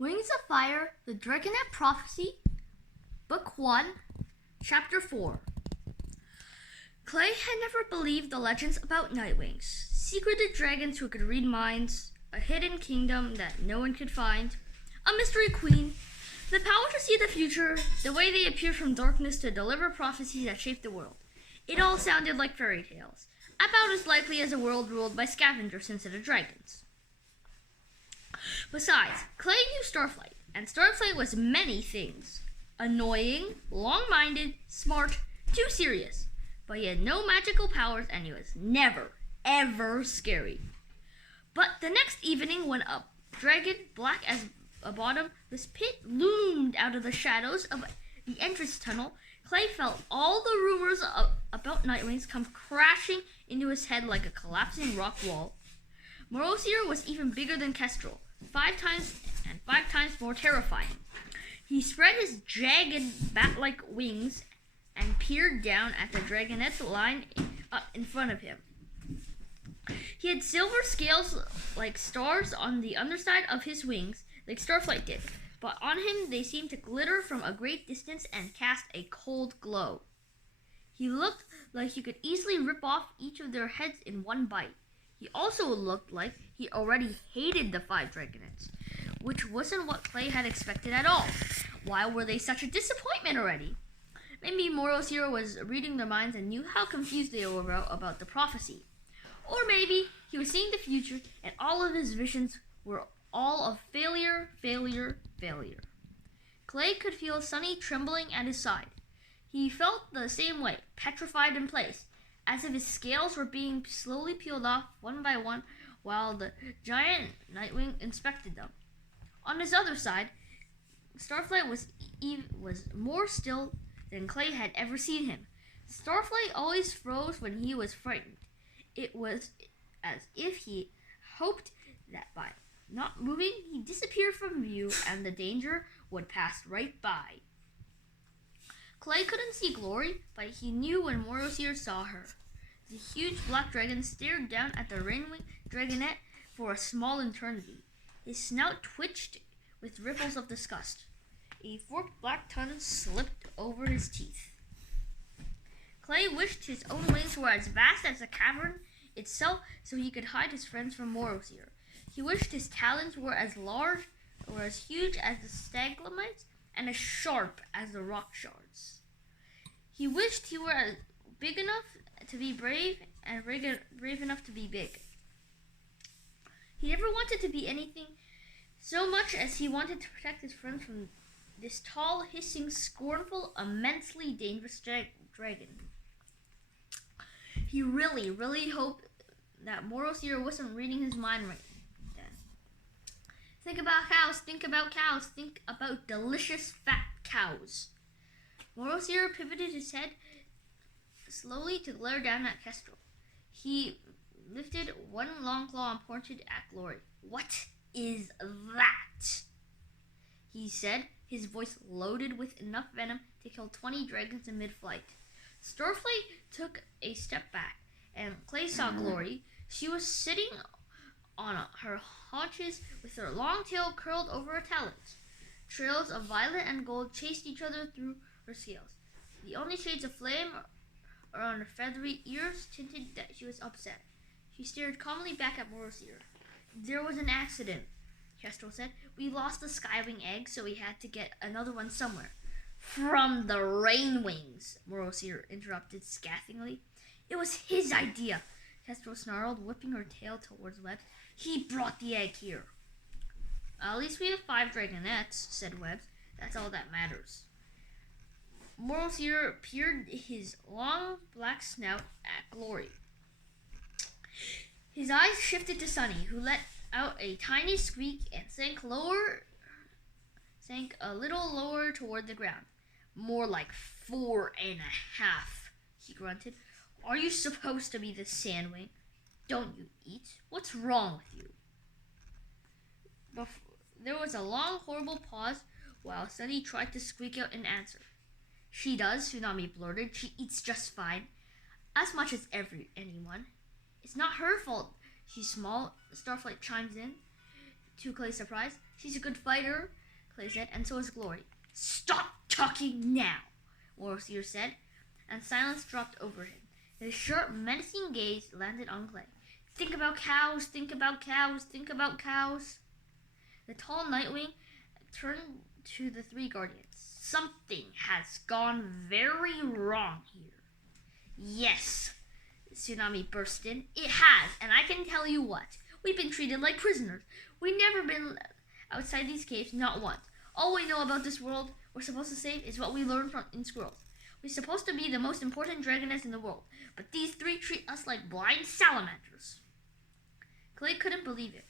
Wings of Fire, the Dragonet Prophecy, Book 1, Chapter 4. Clay had never believed the legends about Nightwings, secreted dragons who could read minds, a hidden kingdom that no one could find, a mystery queen, the power to see the future, the way they appeared from darkness to deliver prophecies that shaped the world. It all sounded like fairy tales, about as likely as a world ruled by scavengers instead of dragons. Besides, Clay knew Starflight, and Starflight was many things. Annoying, long-minded, smart, too serious. But he had no magical powers and he was never, ever scary. But the next evening when a dragon, black as a bottom, this pit loomed out of the shadows of the entrance tunnel, Clay felt all the rumors about Nightwings come crashing into his head like a collapsing rock wall. Morosier was even bigger than Kestrel, 5 times and 5 times more terrifying. He spread his jagged bat-like wings and peered down at the dragonet line up in front of him. He had silver scales like stars on the underside of his wings, like Starflight did, but on him they seemed to glitter from a great distance and cast a cold glow. He looked like he could easily rip off each of their heads in one bite. He also looked like he already hated the 5 dragonets, which wasn't what Clay had expected at all. Why were they such a disappointment already? Maybe Morosier was reading their minds and knew how confused they were about the prophecy. Or maybe he was seeing the future and all of his visions were all of failure, failure, failure. Clay could feel Sunny trembling at his side. He felt the same way, petrified in place, as if his scales were being slowly peeled off one by one while the giant Nightwing inspected them. On his other side, Starflight was more still than Clay had ever seen him. Starflight always froze when he was frightened. It was as if he hoped that by not moving, he'd disappear from view and the danger would pass right by. Clay couldn't see Glory, but he knew when Morosier saw her. The huge black dragon stared down at the rainwing dragonet for a small eternity. His snout twitched with ripples of disgust. A forked black tongue slipped over his teeth. Clay wished his own wings were as vast as the cavern itself so he could hide his friends from Morosier. He wished his talons were as large or as huge as the stalagmites and as sharp as the rock shards. He wished he were big enough to be brave and brave enough to be big. He never wanted to be anything so much as he wanted to protect his friends from this tall, hissing, scornful, immensely dangerous dragon. He really, really hoped that Morosier wasn't reading his mind right then. Think about cows, think about cows, think about delicious fat cows. Morosier pivoted his head slowly to glare down at Kestrel. He lifted one long claw and pointed at Glory. "What is that?" he said, his voice loaded with enough venom to kill 20 dragons in mid-flight. Starflight took a step back, and Clay saw Glory. She was sitting on her haunches with her long tail curled over her talons. Trails of violet and gold chased each other through her scales. The only shades of flame around her feathery ears hinted that she was upset. She stared calmly back at Morosier. "There was an accident," Kestrel said. "We lost the Skywing egg, so we had to get another one somewhere." "From the Rainwings," Morosier interrupted scathingly. "It was his idea," Kestrel snarled, whipping her tail towards Webbs. "He brought the egg here." "At least we have 5 dragonets," said Webbs. "That's all that matters." Morosier peered his long black snout at Glory. His eyes shifted to Sunny, who let out a tiny squeak and sank a little lower toward the ground. "More like 4.5, he grunted. "Are you supposed to be the Sandwing? Don't you eat? What's wrong with you?" There was a long, horrible pause while Sunny tried to squeak out an answer. "She does," Tsunami blurted. "She eats just fine. As much as anyone. It's not her fault she's small," Starflight chimes in, to Clay's surprise. She's a good fighter, Clay said, and so is Glory. Stop talking now, Morosier said, and silence dropped over him. His sharp, menacing gaze landed on Clay. Think about cows, think about cows, think about cows. The tall Nightwing turned to the three guardians. Something has gone very wrong here. Yes, Tsunami burst in. It has, and I can tell you what. We've been treated like prisoners. We've never been outside these caves, not once. All we know about this world we're supposed to save is what we learned from in Squirrels. We're supposed to be the most important dragonets in the world, but these three treat us like blind salamanders. Clay couldn't believe it.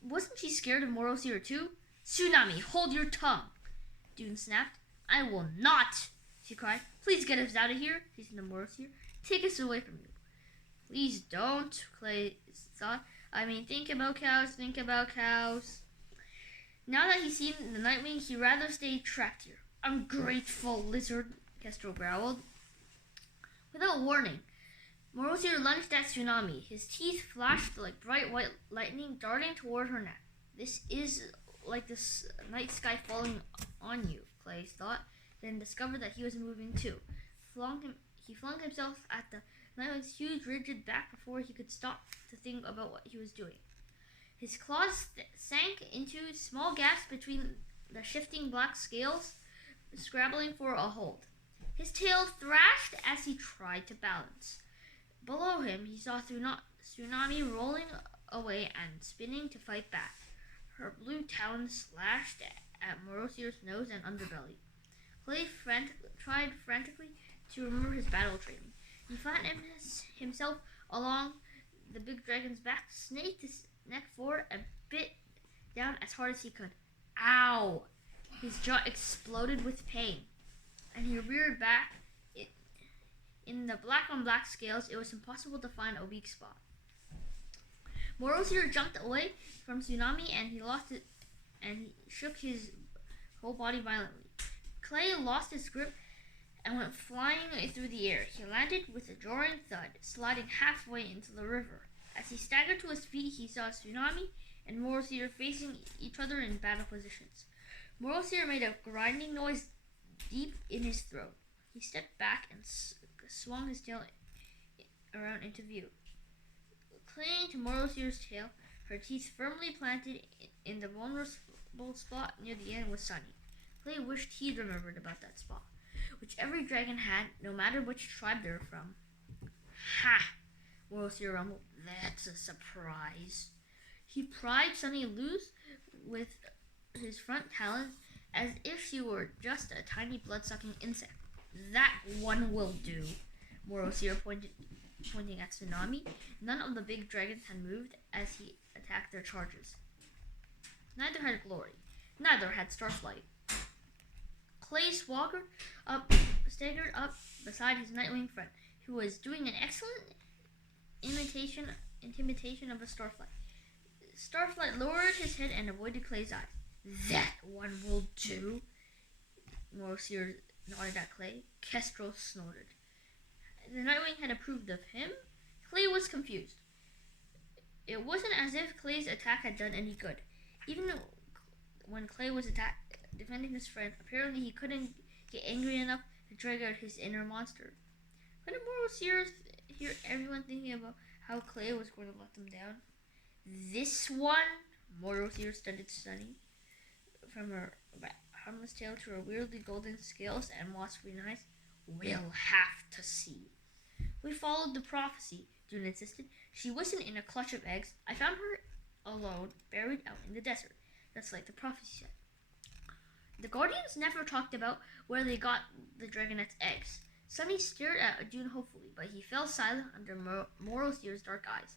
Wasn't she scared of Morosier too? Tsunami, hold your tongue, Dune snapped. I will not, she cried. Please get us out of here, she said to Morosier. Take us away from you. Please don't, Clay thought. I mean, think about cows, think about cows. Now that he's seen the Nightwing, he'd rather stay trapped here. Ungrateful lizard, Kestrel growled. Without warning, Morosier lunged at Tsunami. His teeth flashed like bright white lightning, darting toward her neck. This is like the night sky falling on you, Clay thought, then discovered that he was moving too. He flung himself at the Nightwing's huge, rigid back before he could stop to think about what he was doing. His claws sank into small gaps between the shifting black scales, scrabbling for a hold. His tail thrashed as he tried to balance. Below him, he saw Tsunami rolling away and spinning to fight back. Her blue talons slashed at Morosier's nose and underbelly. Clay tried frantically to remember his battle training. He flattened himself along the big dragon's back, snaked his neck forward, and bit down as hard as he could. Ow! His jaw exploded with pain, and he reared back. In the black-on-black scales, it was impossible to find a weak spot. Morosier jumped away from Tsunami, and he shook his whole body violently. Clay lost his grip and went flying through the air. He landed with a jarring thud, sliding halfway into the river. As he staggered to his feet, he saw Tsunami and Morosier facing each other in battle positions. Morosier made a grinding noise deep in his throat. He stepped back and swung his tail around into view. Clinging to Morosier's tail, her teeth firmly planted in the vulnerable spot near the end, was Sunny. Clay wished he'd remembered about that spot, which every dragon had, no matter which tribe they were from. Ha! Morosier rumbled. That's a surprise. He pried Sunny loose with his front talons as if she were just a tiny blood-sucking insect. That one will do, Morosier pointing at Tsunami. None of the big dragons had moved as he attacked their charges. Neither had Glory. Neither had Starflight. Clay staggered up beside his Nightwing friend, who was doing an excellent intimidation of a Starflight. Starflight lowered his head and avoided Clay's eyes. That one will do, Morosier nodded at Clay. Kestrel snorted. The Nightwing had approved of him. Clay was confused. It wasn't as if Clay's attack had done any good. Even when Clay was defending his friend, apparently he couldn't get angry enough to drag out his inner monster. Couldn't Morosier hear everyone thinking about how Clay was going to let them down? This one, Morosier studied Sunny, from her harmless tail to her weirdly golden scales and moss green eyes. We'll have to see. We followed the prophecy, Dune insisted. She wasn't in a clutch of eggs. I found her alone, buried out in the desert. That's like the prophecy said. The Guardians never talked about where they got the dragonet's eggs. Sunny stared at Dune hopefully, but he fell silent under Morosier's dark eyes.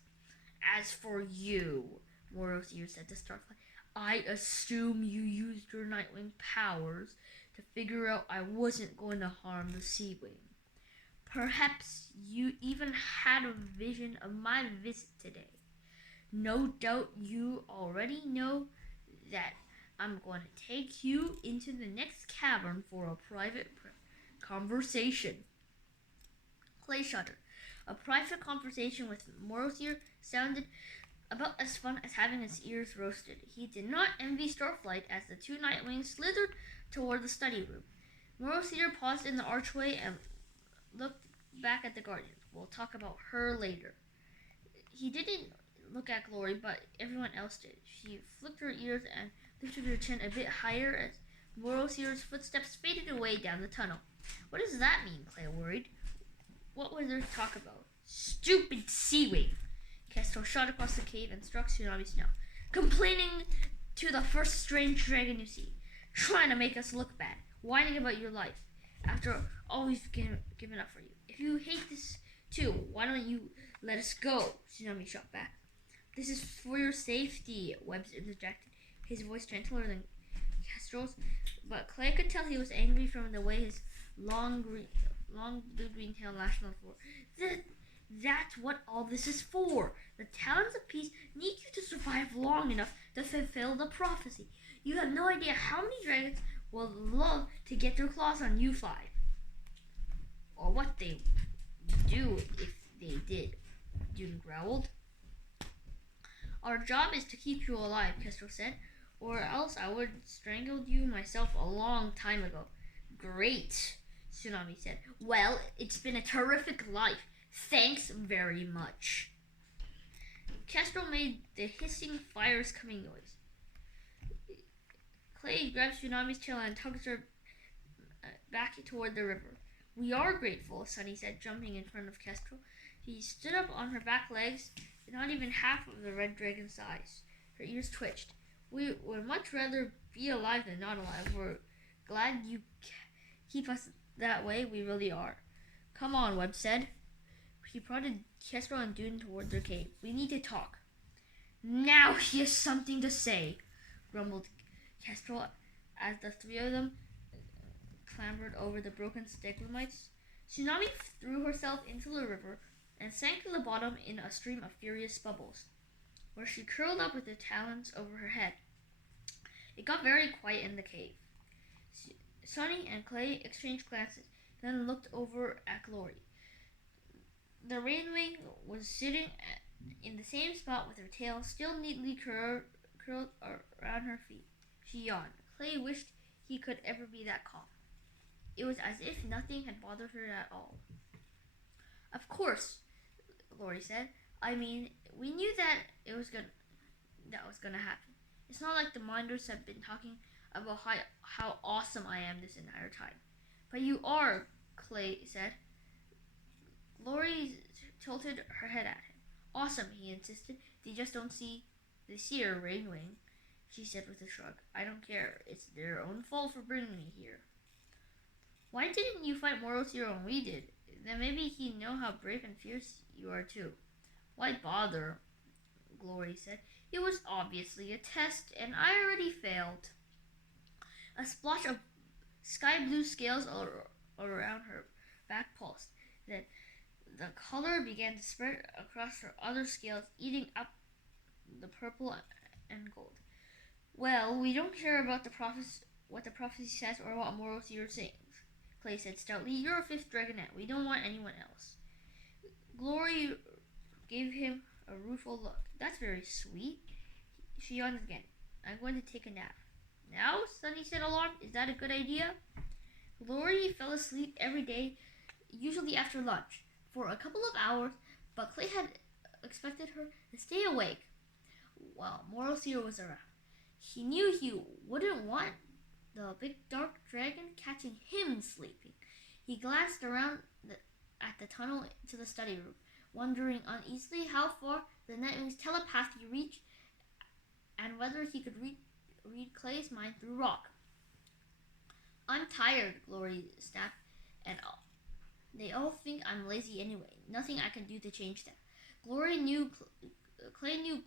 As for you, Morosier said to Starflight, I assume you used your Nightwing powers to figure out I wasn't going to harm the Sea Wing. Perhaps you even had a vision of my visit today. No doubt you already know that I'm going to take you into the next cavern for a private conversation. Clay shuddered. A private conversation with Morosier sounded about as fun as having his ears roasted. He did not envy Starflight as the two Nightwings slithered toward the study room. Morosier paused in the archway and looked back at the Guardian. We'll talk about her later. He didn't look at Glory, but everyone else did. She flicked her ears and lifted her chin a bit higher as Morosier's footsteps faded away down the tunnel. What does that mean? Clay worried. What was there to talk about? Stupid Seawing! Kestrel shot across the cave and struck Tsunami's snout, complaining to the first strange dragon you see, trying to make us look bad, whining about your life, after all we've given up for you. If you hate this too, why don't you let us go? Tsunami shot back. This is for your safety, Webbs interjected, his voice gentler than Kestrel's, but Clay could tell he was angry from the way his long blue-green tail lashed on the floor. That's what all this is for. The Talons of Peace need you to survive long enough to fulfill the prophecy. You have no idea how many dragons will love to get their claws on you five. Or what they do if they did, Dune growled. Our job is to keep you alive, Kestrel said, or else I would have strangled you myself a long time ago. Great, Tsunami said. Well, it's been a terrific life. Thanks very much. Kestrel made the hissing, fires coming noise. Clay grabs Tsunami's tail and tugs her back toward the river. We are grateful, Sunny said, jumping in front of Kestrel. He stood up on her back legs, not even half of the red dragon's size. Her ears twitched. We would much rather be alive than not alive. We're glad you keep us that way. We really are. Come on, Webb said. He prodded Kestrel and Dune toward their cave. We need to talk. Now he has something to say, grumbled Kestrel as the three of them clambered over the broken stalagmites. Tsunami threw herself into the river and sank to the bottom in a stream of furious bubbles, where she curled up with her talons over her head. It got very quiet in the cave. Sunny and Clay exchanged glances, then looked over at Glory. The Rainwing was sitting in the same spot with her tail still neatly curled around her feet. She yawned. Clay wished he could ever be that calm. It was as if nothing had bothered her at all. Of course, Glory said. I mean, we knew that was gonna happen. It's not like the Minders have been talking about how awesome I am this entire time. But you are, Clay said. Glory tilted her head at him. Awesome, he insisted. They just don't see the seer, Rainwing, she said with a shrug. I don't care. It's their own fault for bringing me here. Why didn't you fight Morosier when we did? Then maybe he'd know how brave and fierce you are too. Why bother? Glory said. It was obviously a test, and I already failed. A splotch of sky blue scales around her back pulsed. Then the color began to spread across her other scales, eating up the purple and gold. Well, we don't care about what the prophecy says or what Morosier sings, Clay said stoutly. You're a fifth dragonet. We don't want anyone else. Glory gave him a rueful look. That's very sweet. She yawned again. I'm going to take a nap. Now? Sunny said alarmed. Is that a good idea? Glory fell asleep every day, usually after lunch, for a couple of hours, but Clay had expected her to stay awake while Morosier was around. He knew he wouldn't want the big dark dragon catching him sleeping. He glanced around at the tunnel to the study room, wondering uneasily how far the Nightwing's telepathy reached and whether he could read Clay's mind through rock. I'm tired, Glory snapped, and they all think I'm lazy anyway. Nothing I can do to change that. Clay knew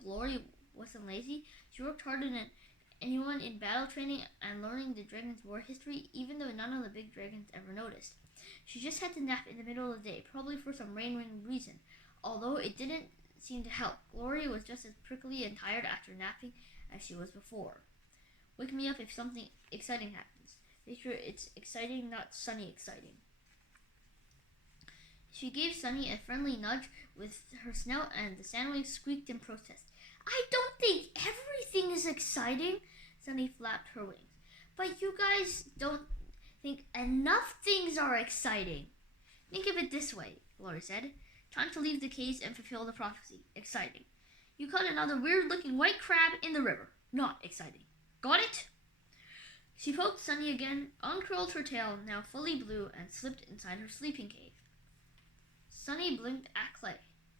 Glory wasn't lazy. She worked harder than anyone in battle training and learning the dragon's war history, even though none of the big dragons ever noticed. She just had to nap in the middle of the day, probably for some Rainwing reason, although it didn't seem to help. Glory was just as prickly and tired after napping as she was before. Wake me up if something exciting happens. Make sure it's exciting, not Sunny exciting. She gave Sunny a friendly nudge with her snout, and the sandwing squeaked in protest. I don't think everything is exciting. Sunny flapped her wings. But you guys don't think enough things are exciting. Think of it this way, Glory said. Time to leave the caves and fulfill the prophecy. Exciting. You caught another weird-looking white crab in the river. Not exciting. Got it? She poked Sunny again, uncurled her tail, now fully blue, and slipped inside her sleeping cave. Sunny blinked at Clay.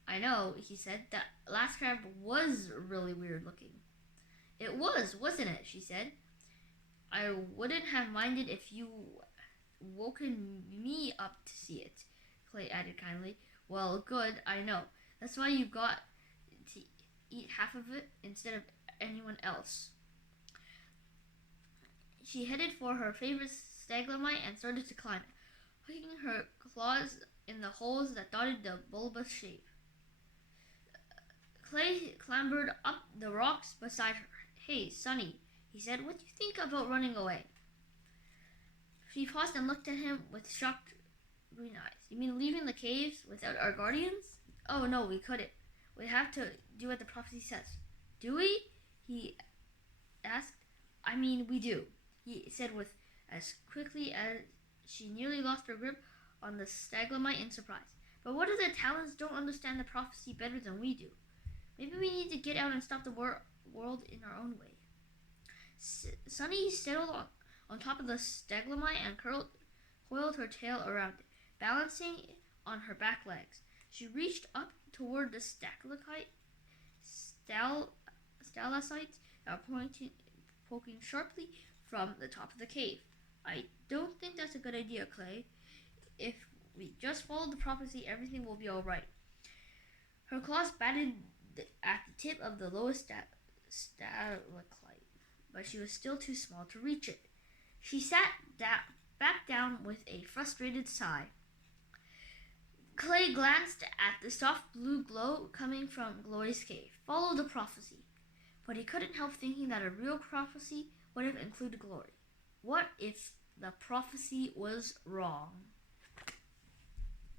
I know, he said. That last crab was really weird-looking. It was, wasn't it? She said. I wouldn't have minded if you woken me up to see it, Clay added kindly. Well, good, I know. That's why you got to eat half of it instead of anyone else. She headed for her favorite stalagmite and started to climb it, hooking her claws in the holes that dotted the bulbous shape. Clay clambered up the rocks beside her. Hey, Sunny, he said, what do you think about running away? She paused and looked at him with shocked green eyes. You mean leaving the caves without our guardians? Oh, no, we couldn't. We have to do what the prophecy says. Do we? He asked. I mean, we do, he said with as quickly as she nearly lost her grip on the stalagmite in surprise. But what if the Talons don't understand the prophecy better than we do? Maybe we need to get out and stop the world in our own way. Sunny settled on top of the stalagmite and coiled her tail around it, balancing on her back legs. She reached up toward the stalactites poking sharply from the top of the cave. I don't think that's a good idea, Clay. If we just follow the prophecy, everything will be all right. Her claws batted at the tip of the lowest stalactite, but she was still too small to reach it. She sat back down with a frustrated sigh. Clay glanced at the soft blue glow coming from Glory's cave. Follow the prophecy. But he couldn't help thinking that a real prophecy would have included Glory. What if the prophecy was wrong?